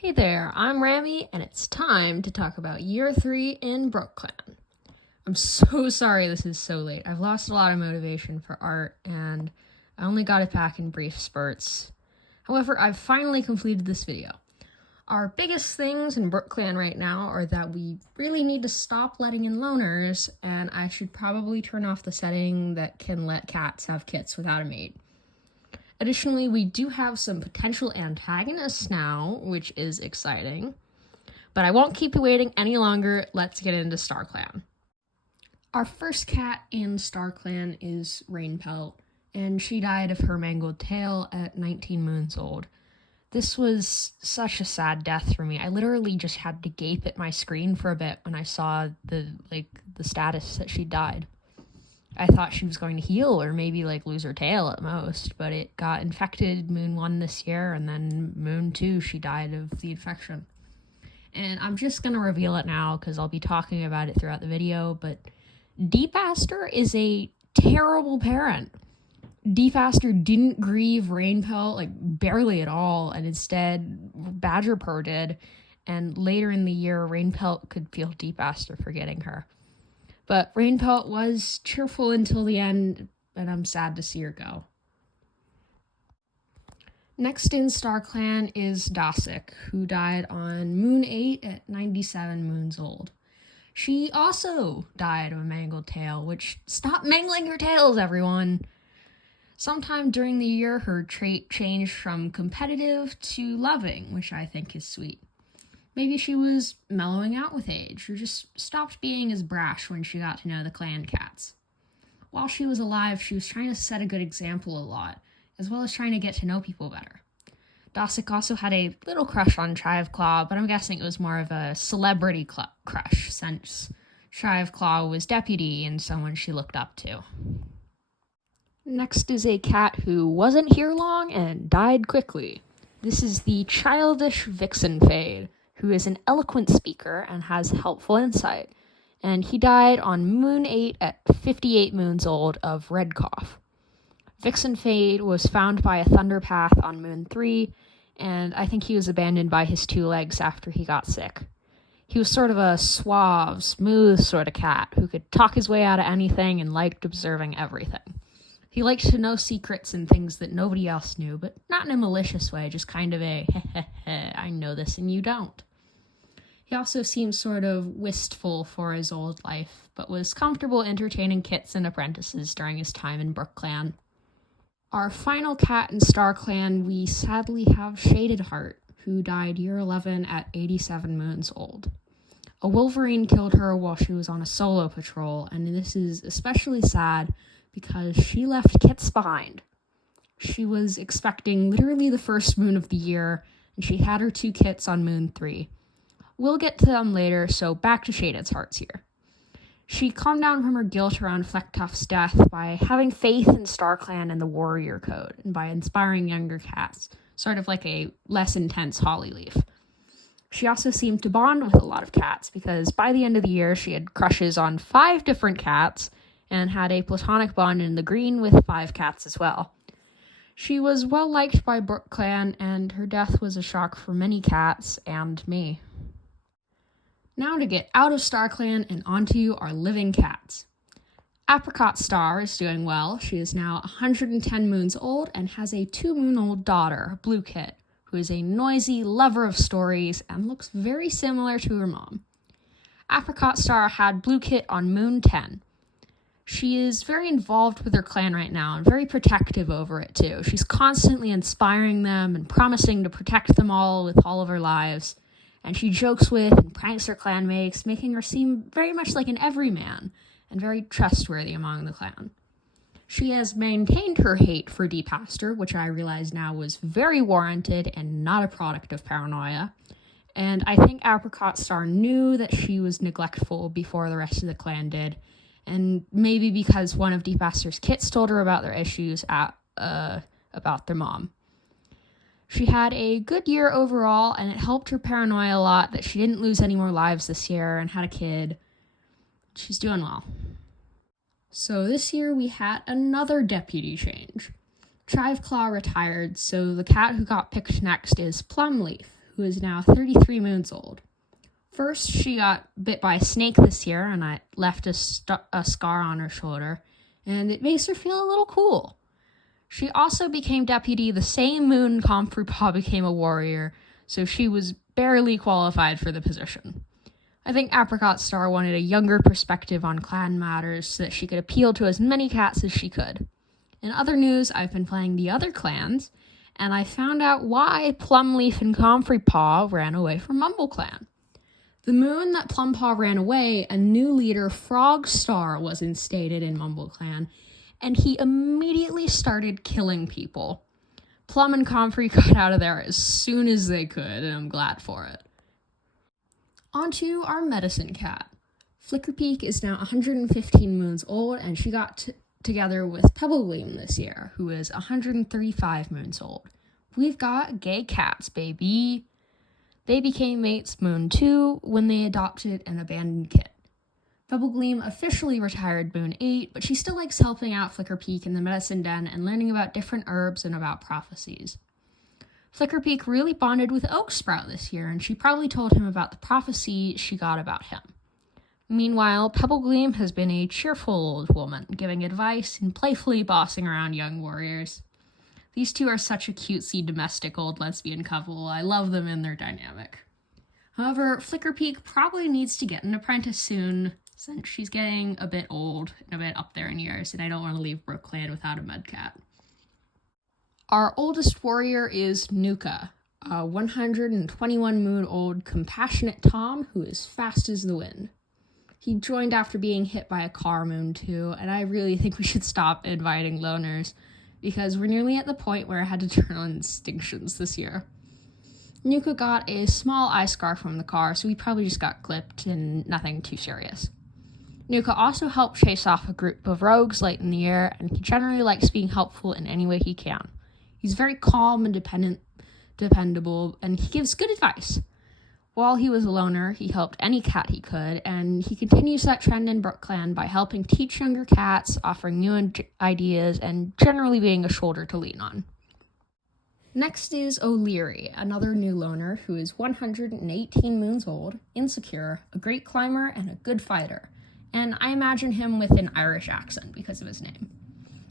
Hey there, I'm Rami, and it's time to talk about Year 3 in BrookClan. I'm so sorry this is so late. I've lost a lot of motivation for art, and I only got it back in brief spurts. However, I've finally completed this video. Our biggest things in BrookClan right now are that we really need to stop letting in loners, and I should probably turn off the setting that can let cats have kits without a mate. Additionally, we do have some potential antagonists now, which is exciting. But I won't keep you waiting any longer. Let's get into StarClan. Our first cat in StarClan is Rainpelt, and she died of her mangled tail at 19 moons old. This was such a sad death for me. I literally just had to gape at my screen for a bit when I saw the status that she died. I thought she was going to heal or maybe lose her tail at most, but it got infected Moon 1 this year, and then Moon 2 she died of the infection. And I'm just going to reveal it now because I'll be talking about it throughout the video, but Deepaster is a terrible parent. Deepaster didn't grieve Rainpelt, barely at all, and instead Badgerpur did, and later in the year Rainpelt could feel Deepaster for getting her. But Rainpelt was cheerful until the end, and I'm sad to see her go. Next in StarClan is Dosic, who died on Moon 8 at 97 moons old. She also died of a mangled tail, which, stop mangling your tails, everyone! Sometime during the year, her trait changed from competitive to loving, which I think is sweet. Maybe she was mellowing out with age, or just stopped being as brash when she got to know the clan cats. While she was alive, she was trying to set a good example a lot, as well as trying to get to know people better. Dosic also had a little crush on Claw, but I'm guessing it was more of a celebrity crush, since Claw was deputy and someone she looked up to. Next is a cat who wasn't here long and died quickly. This is the childish Vixen Fade, who is an eloquent speaker and has helpful insight, and he died on Moon 8 at 58 moons old of red cough. Vixen Fade was found by a thunderpath on Moon 3, and I think he was abandoned by his two legs after he got sick. He was sort of a suave, smooth sort of cat who could talk his way out of anything and liked observing everything. He liked to know secrets and things that nobody else knew, but not in a malicious way, just kind of a, I know this and you don't. He also seemed sort of wistful for his old life, but was comfortable entertaining kits and apprentices during his time in BrookClan. Our final cat in StarClan, we sadly have Shaded Heart, who died year 11 at 87 moons old. A wolverine killed her while she was on a solo patrol, and this is especially sad because she left kits behind. She was expecting literally the first moon of the year, and she had her two kits on Moon 3. We'll get to them later, so back to Shaded's Hearts here. She calmed down from her guilt around Flecktuff's death by having faith in StarClan and the Warrior Code, and by inspiring younger cats, sort of like a less intense Hollyleaf. She also seemed to bond with a lot of cats, because by the end of the year she had crushes on 5 different cats, and had a platonic bond in the green with 5 cats as well. She was well liked by BrookClan, and her death was a shock for many cats and me. Now to get out of StarClan and onto our living cats. Apricot Star is doing well. She is now 110 moons old and has a 2-moon-old daughter, Blue Kit, who is a noisy lover of stories and looks very similar to her mom. Apricot Star had Blue Kit on Moon 10. She is very involved with her clan right now and very protective over it too. She's constantly inspiring them and promising to protect them all with all of her lives. And she jokes with and pranks her clanmates, making her seem very much like an everyman and very trustworthy among the clan. She has maintained her hate for Deepaster, which I realize now was very warranted and not a product of paranoia. And I think Apricot Star knew that she was neglectful before the rest of the clan did, and maybe because one of Deepaster's kits told her about their issues about their mom. She had a good year overall, and it helped her paranoia a lot that she didn't lose any more lives this year and had a kid. She's doing well. So this year we had another deputy change. Claw retired, so the cat who got picked next is Plumleaf, who is now 33 moons old. First, she got bit by a snake this year, and I left a scar on her shoulder, and it makes her feel a little cool. She also became deputy the same moon Comfrey Paw became a warrior, so she was barely qualified for the position. I think Apricot Star wanted a younger perspective on clan matters so that she could appeal to as many cats as she could. In other news, I've been playing the other clans, and I found out why Plumleaf and Comfrey Paw ran away from BrookClan. The moon that Plumpaw ran away, a new leader, Frog Star, was instated in BrookClan, and he immediately started killing people. Plum and Comfrey got out of there as soon as they could, and I'm glad for it. On to our medicine cat. Flickerpeak is now 115 moons old, and she got together with Pebblegleam this year, who is 135 moons old. We've got gay cats, baby. They became mates Moon 2 when they adopted an abandoned kit. Pebblegleam officially retired Moon 8, but she still likes helping out Flickerpeak in the medicine den and learning about different herbs and about prophecies. Flickerpeak really bonded with Oak Sprout this year, and she probably told him about the prophecy she got about him. Meanwhile, Pebblegleam has been a cheerful old woman, giving advice and playfully bossing around young warriors. These two are such a cutesy domestic old lesbian couple. I love them and their dynamic. However, Flickerpeak probably needs to get an apprentice soon, since she's getting a bit old and a bit up there in years, and I don't want to leave BrookClan without a medcat. Our oldest warrior is Nuka, a 121 moon old compassionate Tom who is fast as the wind. He joined after being hit by a car Moon 2, and I really think we should stop inviting loners, because we're nearly at the point where I had to turn on distinctions this year. Nuka got a small eye scar from the car, so he probably just got clipped and nothing too serious. Nuka also helped chase off a group of rogues late in the year, and he generally likes being helpful in any way he can. He's very calm and dependable, and he gives good advice. While he was a loner, he helped any cat he could, and he continues that trend in BrookClan by helping teach younger cats, offering new ideas, and generally being a shoulder to lean on. Next is O'Leary, another new loner who is 118 moons old, insecure, a great climber, and a good fighter. And I imagine him with an Irish accent because of his name.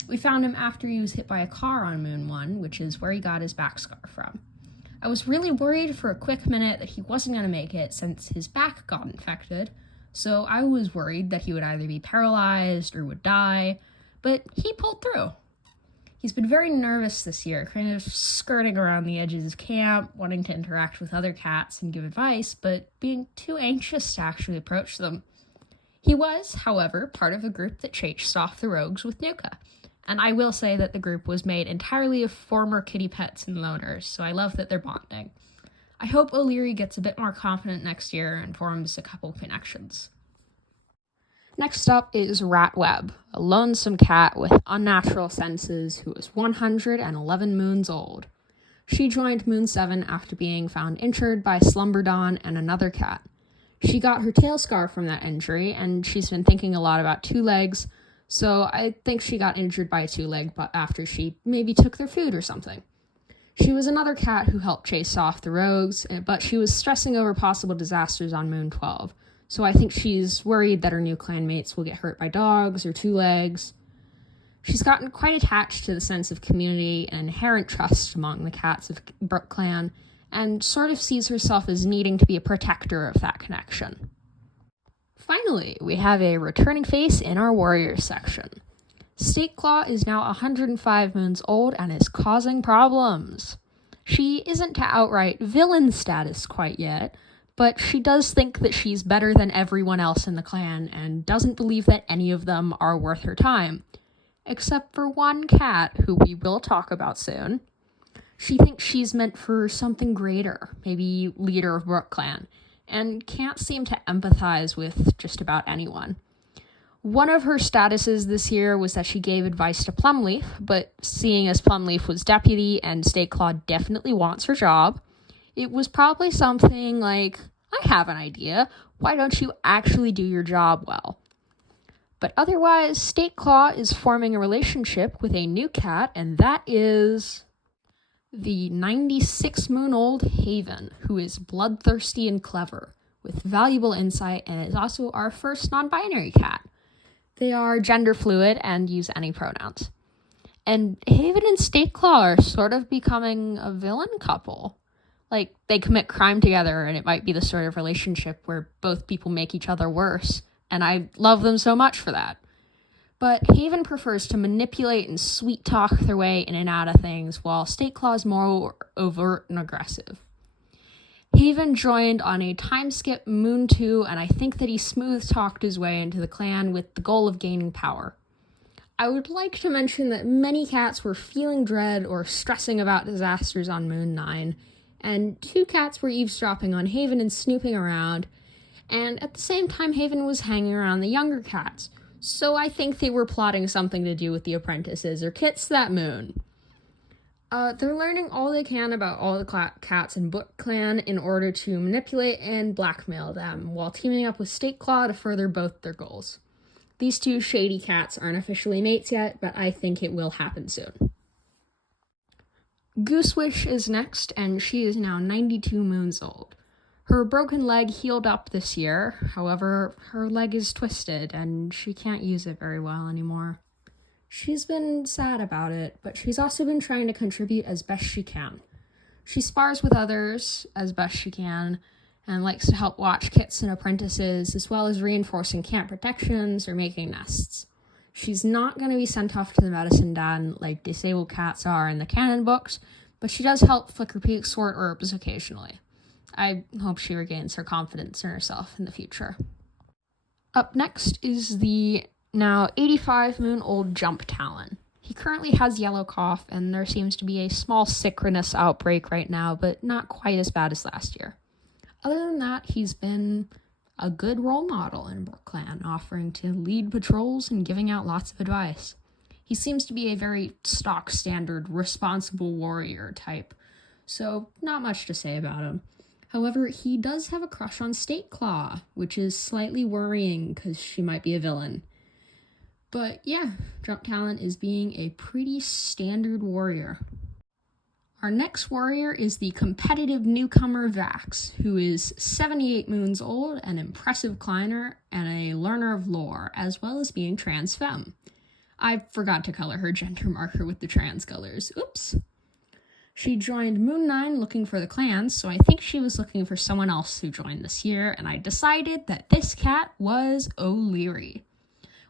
We found him after he was hit by a car on Moon 1, which is where he got his back scar from. I was really worried for a quick minute that he wasn't going to make it since his back got infected, so I was worried that he would either be paralyzed or would die, but he pulled through. He's been very nervous this year, kind of skirting around the edges of camp, wanting to interact with other cats and give advice, but being too anxious to actually approach them. He was, however, part of a group that chased off the rogues with Nuka, and I will say that the group was made entirely of former kitty pets and loners, so I love that they're bonding. I hope O'Leary gets a bit more confident next year and forms a couple connections. Next up is Ratweb, a lonesome cat with unnatural senses who is 111 moons old. She joined Moon 7 after being found injured by Slumberdawn and another cat. She got her tail scar from that injury, and she's been thinking a lot about two legs, so I think she got injured by a two-leg but after she maybe took their food or something. She was another cat who helped chase off the rogues, but she was stressing over possible disasters on Moon 12, so I think she's worried that her new clanmates will get hurt by dogs or two legs. She's gotten quite attached to the sense of community and inherent trust among the cats of BrookClan, and sort of sees herself as needing to be a protector of that connection. Finally, we have a returning face in our warriors section. Stakeclaw is now 105 moons old and is causing problems. She isn't to outright villain status quite yet, but she does think that she's better than everyone else in the clan and doesn't believe that any of them are worth her time, except for one cat who we will talk about soon. She thinks she's meant for something greater, maybe leader of BrookClan, and can't seem to empathize with just about anyone. One of her statuses this year was that she gave advice to Plumleaf, but seeing as Plumleaf was deputy and Stakeclaw definitely wants her job, it was probably something like, I have an idea, why don't you actually do your job well? But otherwise, Stakeclaw is forming a relationship with a new cat, and that is the 96-moon-old Haven, who is bloodthirsty and clever, with valuable insight, and is also our first non-binary cat. They are gender fluid and use any pronouns. And Haven and Stateclaw are sort of becoming a villain couple. Like, they commit crime together, and it might be the sort of relationship where both people make each other worse, and I love them so much for that. But Haven prefers to manipulate and sweet-talk their way in and out of things, while Stateclaw is more overt and aggressive. Haven joined on a time skip Moon 2, and I think that he smooth-talked his way into the clan with the goal of gaining power. I would like to mention that many cats were feeling dread or stressing about disasters on Moon 9, and 2 cats were eavesdropping on Haven and snooping around, and at the same time Haven was hanging around the younger cats, so I think they were plotting something to do with the apprentices or kits that moon. They're learning all they can about all the cats in BrookClan in order to manipulate and blackmail them, while teaming up with Stateclaw to further both their goals. These 2 shady cats aren't officially mates yet, but I think it will happen soon. Goosewish is next, and she is now 92 moons old. Her broken leg healed up this year, however, her leg is twisted, and she can't use it very well anymore. She's been sad about it, but she's also been trying to contribute as best she can. She spars with others as best she can, and likes to help watch kits and apprentices, as well as reinforcing camp protections or making nests. She's not going to be sent off to the medicine den like disabled cats are in the canon books, but she does help Flicker Peak sort herbs occasionally. I hope she regains her confidence in herself in the future. Up next is the now 85-moon-old Jump Talon. He currently has yellow cough, and there seems to be a small sickness outbreak right now, but not quite as bad as last year. Other than that, he's been a good role model in BrookClan, offering to lead patrols and giving out lots of advice. He seems to be a very stock standard, responsible warrior type, so not much to say about him. However, he does have a crush on Stateclaw, which is slightly worrying because she might be a villain. But yeah, Jump Talon is being a pretty standard warrior. Our next warrior is the competitive newcomer Vax, who is 78 moons old, an impressive climber, and a learner of lore, as well as being trans femme. I forgot to color her gender marker with the trans colors. Oops. She joined Moon 9 looking for the clans, so I think she was looking for someone else who joined this year, and I decided that this cat was O'Leary.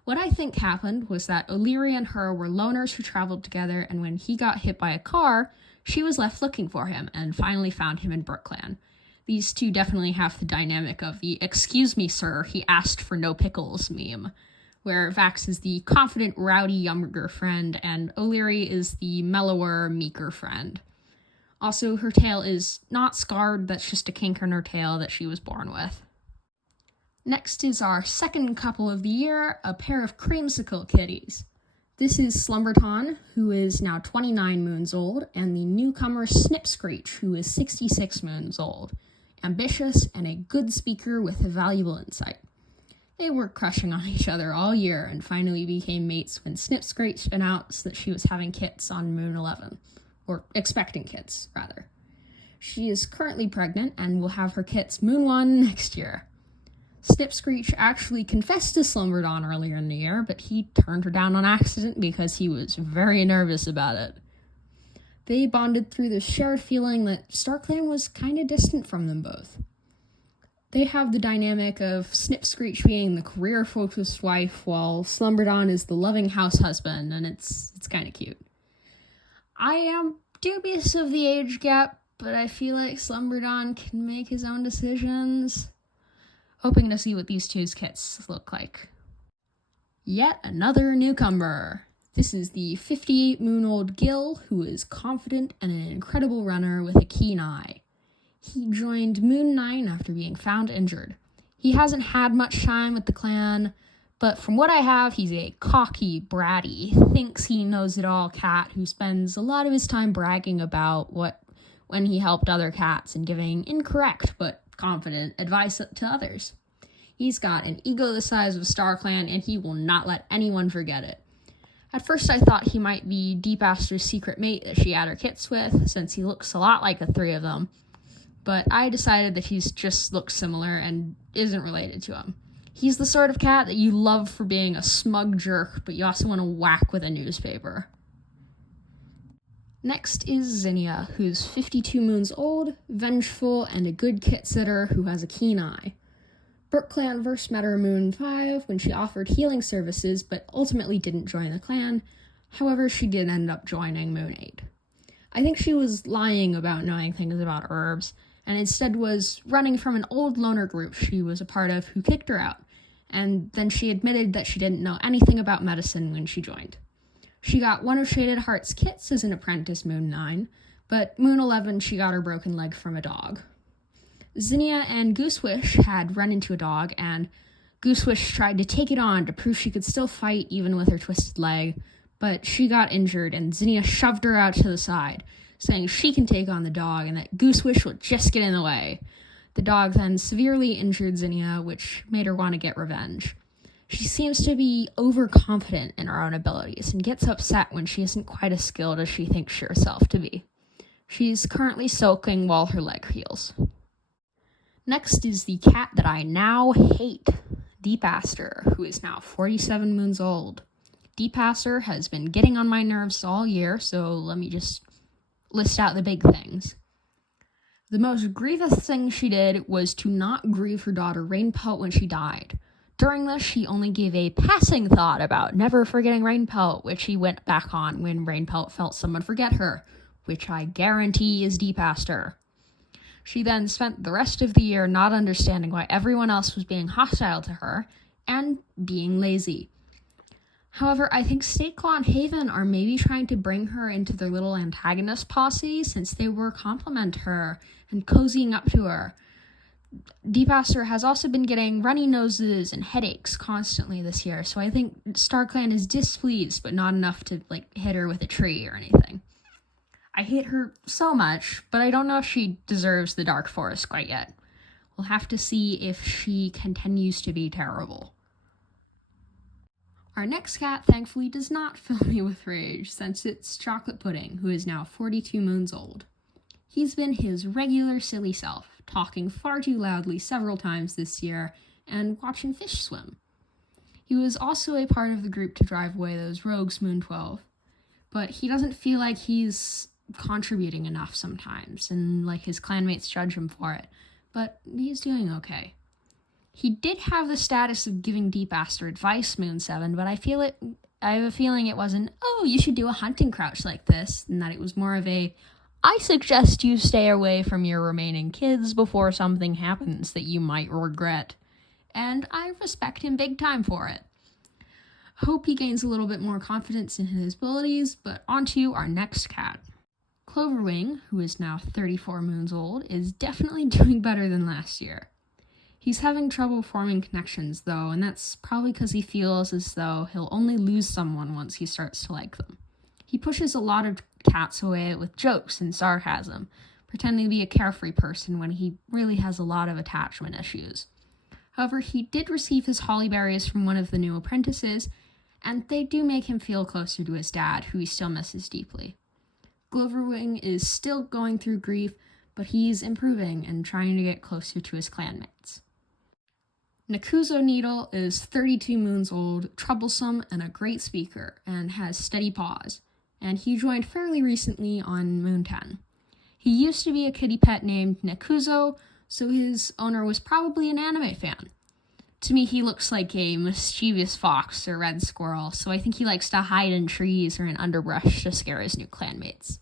What I think happened was that O'Leary and her were loners who traveled together, and when he got hit by a car, she was left looking for him and finally found him in BrookClan. These 2 definitely have the dynamic of the "excuse me, sir, he asked for no pickles" meme, where Vax is the confident, rowdy younger friend, and O'Leary is the mellower, meeker friend. Also, her tail is not scarred, that's just a kink in her tail that she was born with. Next is our second couple of the year, a pair of creamsicle kitties. This is Slumberton, who is now 29 moons old, and the newcomer Snipscreech, who is 66 moons old, ambitious and a good speaker with valuable insight. They were crushing on each other all year and finally became mates when Snipscreech announced that she was having kits on Moon 11, or expecting kits, rather. She is currently pregnant and will have her kits Moon 1 next year. Snipscreech actually confessed to Slumberton earlier in the year, but he turned her down on accident because he was very nervous about it. They bonded through the shared feeling that StarClan was kind of distant from them both. They have the dynamic of Snipscreech being the career-focused wife, while Slumberton is the loving house husband, and it's kind of cute. I am dubious of the age gap, but I feel like Slumberton can make his own decisions. Hoping to see what these 2's kits look like. Yet another newcomer. This is the 58-moon-old Gil, who is confident and an incredible runner with a keen eye. He joined Moon 9 after being found injured. He hasn't had much time with the clan, but from what I have, he's a cocky, bratty, thinks he knows it all cat who spends a lot of his time bragging about when he helped other cats and giving incorrect but confident advice to others. He's got an ego the size of StarClan, and he will not let anyone forget it. At first I thought he might be Deepaster's secret mate that she had her kits with, since he looks a lot like the three of them, but I decided that he's just looks similar and isn't related to him. He's the sort of cat that you love for being a smug jerk, but you also want to whack with a newspaper. Next is Zinnia, who's 52 moons old, vengeful, and a good kit sitter who has a keen eye. BrookClan first met her Moon 5 when she offered healing services, but ultimately didn't join the clan. However, she did end up joining Moon 8. I think she was lying about knowing things about herbs, and instead was running from an old loner group she was a part of who kicked her out, and then she admitted that she didn't know anything about medicine when she joined. She got one of Shaded Heart's kits as an apprentice Moon 9, but Moon 11 she got her broken leg from a dog. Zinnia and Goosewish had run into a dog, and Goosewish tried to take it on to prove she could still fight even with her twisted leg, but she got injured and Zinnia shoved her out to the side, saying she can take on the dog and that Goosewish will just get in the way. The dog then severely injured Zinnia, which made her want to get revenge. She seems to be overconfident in her own abilities and gets upset when she isn't quite as skilled as she thinks herself to be. She's currently soaking while her leg heals. Next is the cat that I now hate, Deepaster, who is now 47 moons old. Deepaster has been getting on my nerves all year, so let me just list out the big things. The most grievous thing she did was to not grieve her daughter Rainpelt when she died. During this, she only gave a passing thought about never forgetting Rainpelt, which she went back on when Rainpelt felt someone forget her, which I guarantee is Deepaster. She then spent the rest of the year not understanding why everyone else was being hostile to her, and being lazy. However, I think Stateclaw and Haven are maybe trying to bring her into their little antagonist posse, since they were compliment her and cozying up to her. Deepaster has also been getting runny noses and headaches constantly this year, so I think StarClan is displeased, but not enough to hit her with a tree or anything. I hate her so much, but I don't know if she deserves the Dark Forest quite yet. We'll have to see if she continues to be terrible. Our next cat thankfully does not fill me with rage, since it's Chocolate Pudding, who is now 42 moons old. He's been his regular silly self, talking far too loudly several times this year, and watching fish swim. He was also a part of the group to drive away those rogues Moon 12, but he doesn't feel like he's contributing enough sometimes, and his clanmates judge him for it, but he's doing okay. He did have the status of giving Deepaster advice Moon 7, but I have a feeling it wasn't, oh, you should do a hunting crouch like this, and that it was more of a, I suggest you stay away from your remaining kids before something happens that you might regret. And I respect him big time for it. Hope he gains a little bit more confidence in his abilities, but on to our next cat. Cloverwing, who is now 34 moons old, is definitely doing better than last year. He's having trouble forming connections, though, and that's probably because he feels as though he'll only lose someone once he starts to like them. He pushes a lot of cats away with jokes and sarcasm, pretending to be a carefree person when he really has a lot of attachment issues. However, he did receive his hollyberries from one of the new apprentices, and they do make him feel closer to his dad, who he still misses deeply. Cloverwing is still going through grief, but he's improving and trying to get closer to his clanmates. Nakuzo Needle is 32 moons old, troublesome, and a great speaker, and has steady paws, and he joined fairly recently on Moon 10. He used to be a kitty pet named Nakuzo, so his owner was probably an anime fan. To me, he looks like a mischievous fox or red squirrel, so I think he likes to hide in trees or in underbrush to scare his new clanmates.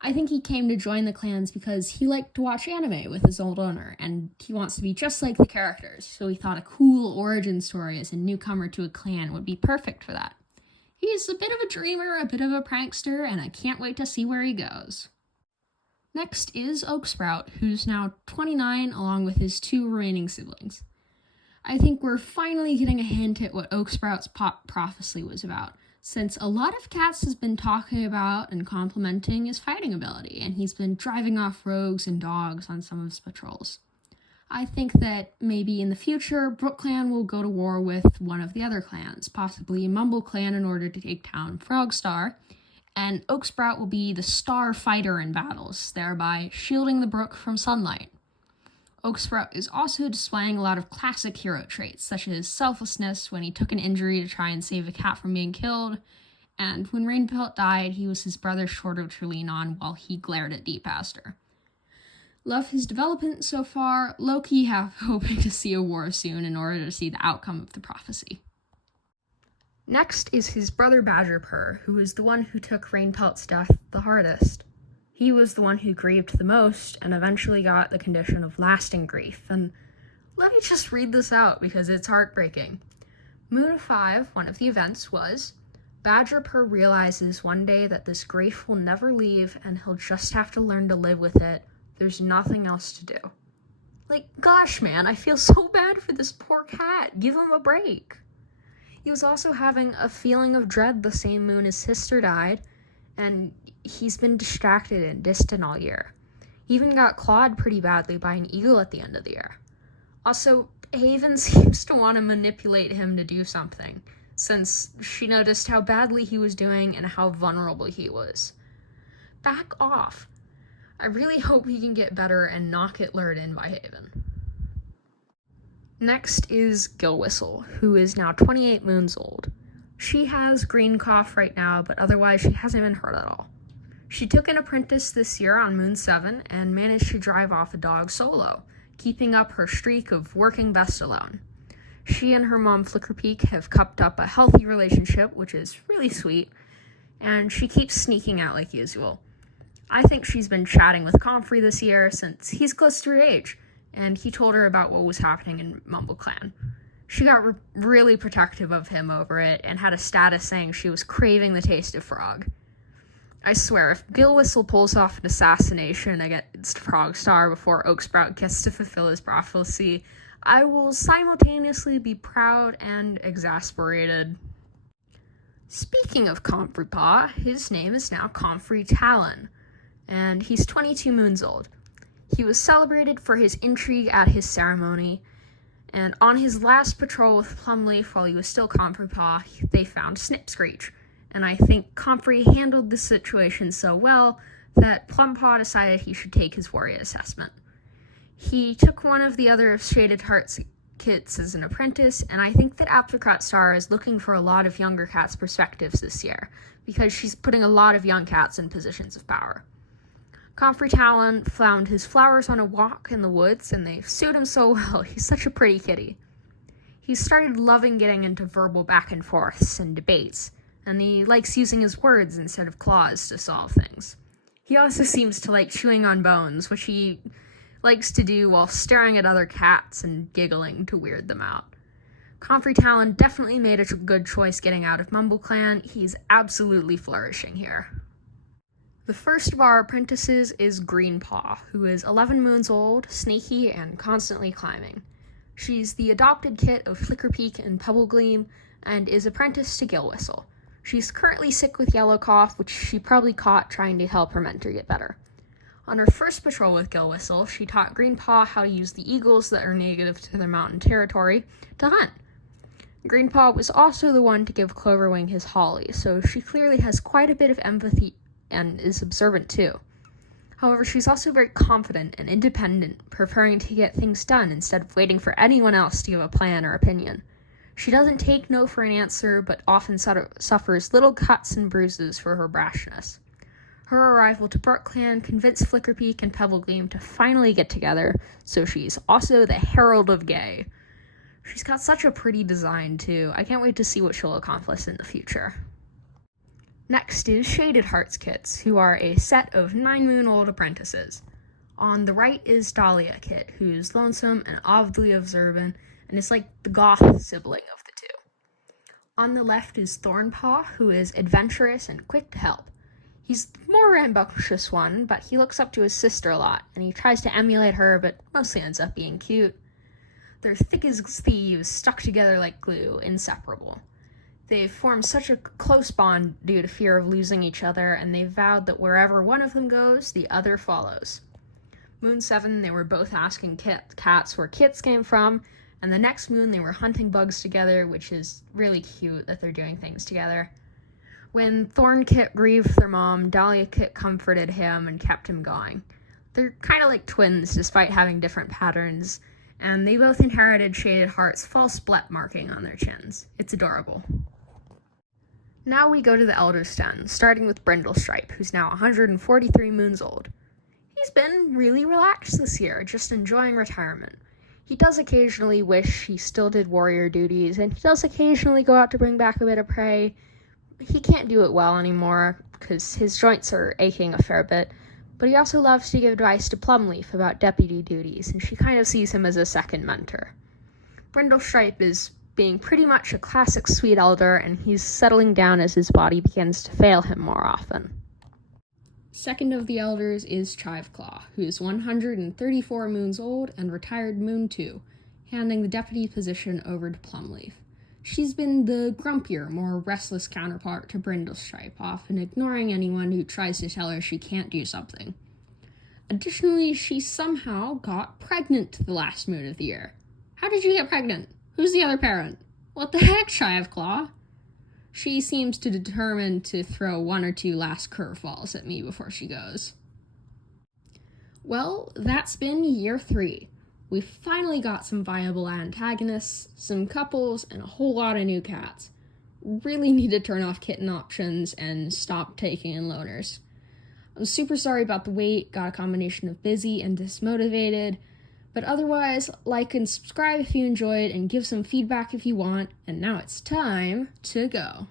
I think he came to join the clans because he liked to watch anime with his old owner, and he wants to be just like the characters, so he thought a cool origin story as a newcomer to a clan would be perfect for that. He's a bit of a dreamer, a bit of a prankster, and I can't wait to see where he goes. Next is Oaksprout, who's now 29 along with his two remaining siblings. I think we're finally getting a hint at what Oaksprout's pop prophecy was about, since a lot of cats has been talking about and complimenting his fighting ability, and he's been driving off rogues and dogs on some of his patrols. I think that maybe in the future, BrookClan will go to war with one of the other clans, possibly MumbleClan, in order to take down Frogstar, and Oaksprout will be the star fighter in battles, thereby shielding the brook from sunlight. Oaksprout is also displaying a lot of classic hero traits, such as selflessness when he took an injury to try and save a cat from being killed, and when Rainpelt died, he was his brother's shoulder to lean on while he glared at Deepaster. Love his development so far, low-key hoping to see a war soon in order to see the outcome of the prophecy. Next is his brother Badgerpur, who is the one who took Rainpelt's death the hardest. He was the one who grieved the most and eventually got the condition of lasting grief. And let me just read this out because it's heartbreaking. Moon of 5, one of the events was, Badgerpur realizes one day that this grief will never leave and he'll just have to learn to live with it. There's nothing else to do. Like, gosh, man, I feel so bad for this poor cat. Give him a break. He was also having a feeling of dread the same moon his sister died, and he's been distracted and distant all year. He even got clawed pretty badly by an eagle at the end of the year. Also, Haven seems to want to manipulate him to do something, since she noticed how badly he was doing and how vulnerable he was. Back off. I really hope he can get better and not get lured in by Haven. Next is Gillwhistle, who is now 28 moons old. She has green cough right now, but otherwise she hasn't been hurt at all. She took an apprentice this year on Moon 7 and managed to drive off a dog solo, keeping up her streak of working best alone. She and her mom Flickerpeak have kept up a healthy relationship, which is really sweet, and she keeps sneaking out like usual. I think she's been chatting with Comfrey this year since he's close to her age, and he told her about what was happening in MumbleClan. She got really protective of him over it and had a status saying she was craving the taste of frog. I swear, if Gillwhistle pulls off an assassination against Frogstar before Oaksprout gets to fulfill his prophecy, I will simultaneously be proud and exasperated. Speaking of Comfrey Paw, his name is now Comfrey Talon, and he's 22 moons old. He was celebrated for his intrigue at his ceremony, and on his last patrol with Plumleaf while he was still Comfrey Paw, they found Snipscreech, and I think Comfrey handled the situation so well that Plumpaw decided he should take his warrior assessment. He took one of the other Shaded Hearts kits as an apprentice, and I think that Apricot Star is looking for a lot of younger cats' perspectives this year, because she's putting a lot of young cats in positions of power. Comfrey Talon found his flowers on a walk in the woods, and they suit him so well. He's such a pretty kitty. He started loving getting into verbal back and forths and debates, and he likes using his words instead of claws to solve things. He also seems to like chewing on bones, which he likes to do while staring at other cats and giggling to weird them out. Comfrey Talon definitely made a good choice getting out of MumbleClan. He's absolutely flourishing here. The first of our apprentices is Greenpaw, who is 11 moons old, sneaky, and constantly climbing. She's the adopted kit of Flickerpeak and Pebblegleam, and is apprenticed to Gillwhistle. She's currently sick with yellow cough, which she probably caught trying to help her mentor get better. On her first patrol with Gillwhistle, she taught Greenpaw how to use the eagles that are native to their mountain territory to hunt. Greenpaw was also the one to give Cloverwing his holly, so she clearly has quite a bit of empathy and is observant too. However, she's also very confident and independent, preferring to get things done instead of waiting for anyone else to give a plan or opinion. She doesn't take no for an answer, but often suffers little cuts and bruises for her brashness. Her arrival to BrookClan convinced Flickerpeak and Pebblegleam to finally get together, so she's also the Herald of Gay. She's got such a pretty design too. I can't wait to see what she'll accomplish in the future. Next is Shaded Hearts Kits, who are a set of 9-moon-old apprentices. On the right is Dahlia Kit, who's lonesome and oddly observant, and is like the goth sibling of the two. On the left is Thornpaw, who is adventurous and quick to help. He's the more rambunctious one, but he looks up to his sister a lot, and he tries to emulate her, but mostly ends up being cute. They're thick as thieves, stuck together like glue, inseparable. They've formed such a close bond due to fear of losing each other, and they've vowed that wherever one of them goes, the other follows. Moon 7, they were both asking cats where kits came from, and the next moon they were hunting bugs together, which is really cute that they're doing things together. When Thorn Kit grieved their mom, Dahlia Kit comforted him and kept him going. They're kind of like twins despite having different patterns, and they both inherited Shaded Heart's false blet marking on their chins. It's adorable. Now we go to the Elder's Den, starting with Brindlestripe, who's now 143 moons old. He's been really relaxed this year, just enjoying retirement. He does occasionally wish he still did warrior duties, and he does occasionally go out to bring back a bit of prey. He can't do it well anymore, because his joints are aching a fair bit, but he also loves to give advice to Plumleaf about deputy duties, and she kind of sees him as a second mentor. Brindlestripe is being pretty much a classic sweet elder, and he's settling down as his body begins to fail him more often. Second of the elders is Chiveclaw, who is 134 moons old and retired moon 2, handing the deputy position over to Plumleaf. She's been the grumpier, more restless counterpart to Brindlestripe, often ignoring anyone who tries to tell her she can't do something. Additionally, she somehow got pregnant the last moon of the year. How did you get pregnant? Who's the other parent? What the heck, Chiveclaw? She seems to determined to throw one or two last curveballs at me before she goes. Well, that's been year 3. We finally got some viable antagonists, some couples, and a whole lot of new cats. Really need to turn off kitten options and stop taking in loners. I'm super sorry about the wait, got a combination of busy and dismotivated, but otherwise, like and subscribe if you enjoyed, and give some feedback if you want, and now it's time to go.